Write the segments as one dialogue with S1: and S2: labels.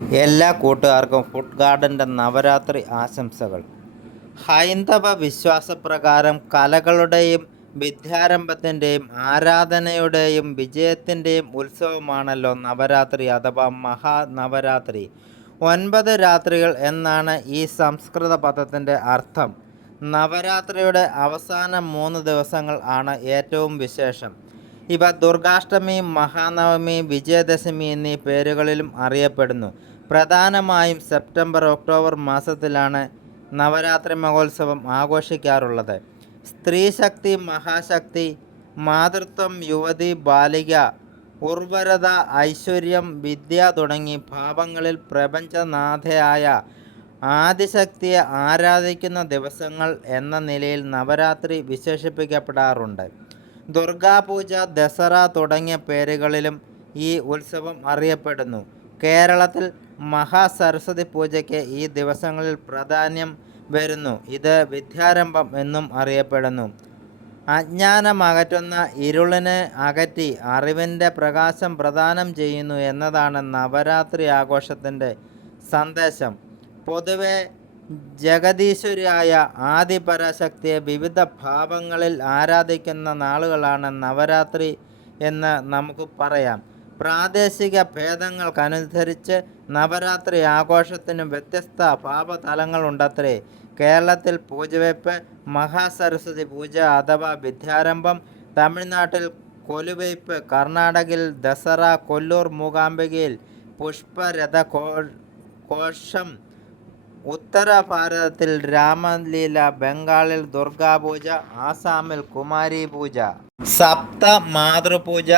S1: എല്ലാ കൂട്ടുകാർക്കും ഫുഡ് ഗാർഡന്റെ നവരാത്രി ആശംസകൾ. ഹൈന്ദവ വിശ്വാസപ്രകാരം കലകളുടെയും വിദ്യാരംഭത്തിന്റെയും ആരാധനയുടെയും വിജയത്തിന്റെയും ഉത്സവമാണല്ലോ നവരാത്രി അഥവാ മഹാനവരാത്രി. ഒൻപത് രാത്രികൾ എന്നാണ് ഈ സംസ്കൃത പദത്തിന്റെ അർത്ഥം. നവരാത്രിയുടെ അവസാന മൂന്ന് ദിവസങ്ങൾ ആണ് ഏറ്റവും വിശേഷം. ഇവ ദുർഗാഷ്ടമി മഹാനവമി വിജയദശമി എന്നീ പേരുകളിലും അറിയപ്പെടുന്നു. പ്രധാനമായും സെപ്റ്റംബർ ഒക്ടോബർ മാസത്തിലാണ് നവരാത്രി മഹോത്സവം ആഘോഷിക്കാറുള്ളത്. സ്ത്രീശക്തി മഹാശക്തി മാതൃത്വം യുവതി ബാലിക ഉർവരത ഐശ്വര്യം വിദ്യ തുടങ്ങി ഭാവങ്ങളിൽ പ്രപഞ്ചനാഥയായ ആദിശക്തിയെ ആരാധിക്കുന്ന ദിവസങ്ങൾ എന്ന നിലയിൽ നവരാത്രി വിശേഷിപ്പിക്കപ്പെടാറുണ്ട്. ദുർഗാപൂജ ദസറ തുടങ്ങിയ പേരുകളിലും ഈ ഉത്സവം അറിയപ്പെടുന്നു. കേരളത്തിൽ മഹാസരസ്വതി പൂജയ്ക്ക് ഈ ദിവസങ്ങളിൽ പ്രാധാന്യം വരുന്നു. ഇത് വിദ്യാരംഭം എന്നും അറിയപ്പെടുന്നു. അജ്ഞാനമകറ്റുന്ന ഇരുളിനെ അകറ്റി അറിവിന്റെ പ്രകാശം പ്രദാനം ചെയ്യുന്നു എന്നതാണ് നവരാത്രി ആഘോഷത്തിന്റെ സന്ദേശം. പൊതുവെ ജഗദീശ്വരിയായ ആദിപരാശക്തിയെ വിവിധ ഭാവങ്ങളിൽ ആരാധിക്കുന്ന നാളുകളാണ് നവരാത്രി എന്ന് നമുക്ക് പറയാം. പ്രാദേശിക ഭേദങ്ങൾക്കനുസരിച്ച് നവരാത്രി ആഘോഷത്തിന് വ്യത്യസ്ത ഭാവതലങ്ങളുണ്ടത്രേ. കേരളത്തിൽ പൂജവെപ്പ് മഹാസരസ്വതി പൂജ അഥവാ വിദ്യാരംഭം തമിഴ്നാട്ടിൽ കൊലുവയ്പ് കർണാടകയിൽ ദസറ കൊല്ലൂർ മൂകാംബികയിൽ പുഷ്പരഥ കോഷം ഉത്തര ഭാരതത്തിൽ രാമലീല ബംഗാളിൽ ദുർഗാപൂജ ആസാമിൽ കുമാരി പൂജ സപ്ത മാതൃപൂജ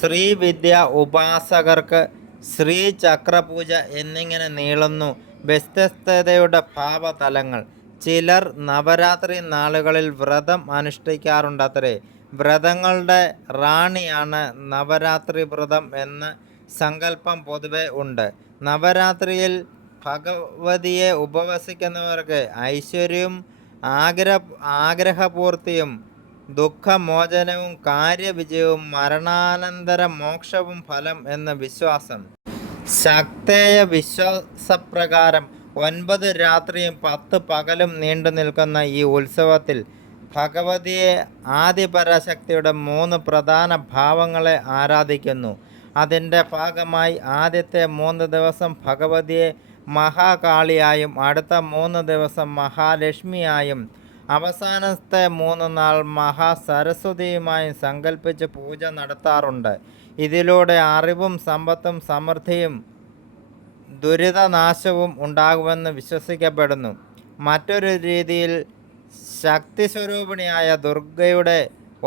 S1: ശ്രീവിദ്യ ഉപാസകർക്ക് ശ്രീചക്രപൂജ എന്നിങ്ങനെ നീളുന്നു. വ്യത്യസ്തതയുടെ ഭാവതലങ്ങൾ. ചിലർ നവരാത്രി നാളുകളിൽ വ്രതം അനുഷ്ഠിക്കാറുണ്ടത്രേ. വ്രതങ്ങളുടെ റാണിയാണ് നവരാത്രി വ്രതം എന്ന് സങ്കല്പം പൊതുവെ ഉണ്ട്. നവരാത്രിയിൽ ഭഗവതിയെ ഉപവസിക്കുന്നവർക്ക് ഐശ്വര്യവും ആഗ്ര ആഗ്രഹപൂർത്തിയും ദുഃഖമോചനവും കാര്യവിജയവും മരണാനന്തര മോക്ഷവും ഫലം എന്ന വിശ്വാസം. ശക്തേയ വിശ്വാസപ്രകാരം ഒൻപത് രാത്രിയും പത്ത് പകലും നീണ്ടു നിൽക്കുന്ന ഈ ഉത്സവത്തിൽ ഭഗവതിയെ ആദിപരാശക്തിയുടെ മൂന്ന് പ്രധാന ഭാവങ്ങളെ ആരാധിക്കുന്നു. അതിന്റെ ഭാഗമായി ആദ്യത്തെ മൂന്ന് ദിവസം ഭഗവതിയെ മഹാകാളിയായും അടുത്ത മൂന്ന് ദിവസം മഹാലക്ഷ്മിയായും അവസാനത്തെ മൂന്ന് നാൾ മഹാസരസ്വതിയുമായും സങ്കല്പിച്ച് പൂജ നടത്താറുണ്ട്. ഇതിലൂടെ അറിവും സമ്പത്തും സമൃദ്ധിയും ദുരിതനാശവും ഉണ്ടാകുമെന്ന് വിശ്വസിക്കപ്പെടുന്നു. മറ്റൊരു രീതിയിൽ ശക്തി സ്വരൂപിണിയായ ദുർഗയുടെ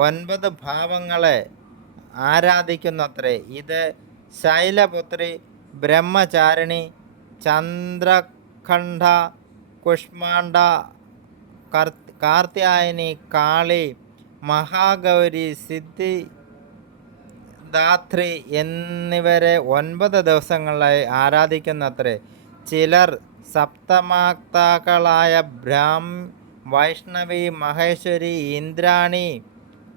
S1: ഒൻപത് ഭാവങ്ങളെ ആരാധിക്കുന്നത്രേ. ഇത് ശൈലപുത്രി ബ്രഹ്മചാരിണി ചന്ദ്രഖണ്ഡ കുഷ്മാണ്ഡ കാർത്യായനി കാളി മഹാഗൗരി സിദ്ധി ദാത്രി എന്നിവരെ ഒൻപത് ദിവസങ്ങളായി ആരാധിക്കുന്നത്രേ. ചിലർ സപ്തമാക്താക്കളായ ബ്രാഹ്മ വൈഷ്ണവി മഹേശ്വരി ഇന്ദ്രാണി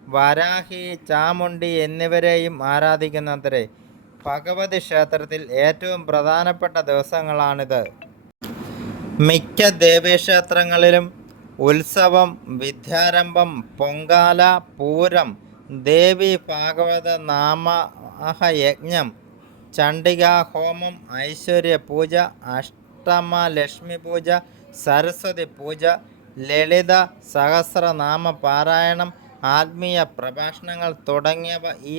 S1: വരാഹി ചാമുണ്ടി എന്നിവരെയും ആരാധിക്കുന്നത്രേ? ഭഗവതി ക്ഷേത്രത്തിൽ ഏറ്റവും പ്രധാനപ്പെട്ട ദിവസങ്ങളാണിത്. മിക്ക ദേവീക്ഷേത്രങ്ങളിലും ഉത്സവം വിദ്യാരംഭം പൊങ്കാല പൂരം ദേവി ഭാഗവത നാമയജ്ഞം ചണ്ഡികാ ഹോമം ഐശ്വര്യ പൂജ അഷ്ടമ ലക്ഷ്മി പൂജ സരസ്വതി പൂജ ലളിത സഹസ്രനാമ പാരായണം ആത്മീയ പ്രഭാഷണങ്ങൾ തുടങ്ങിയവ ഈ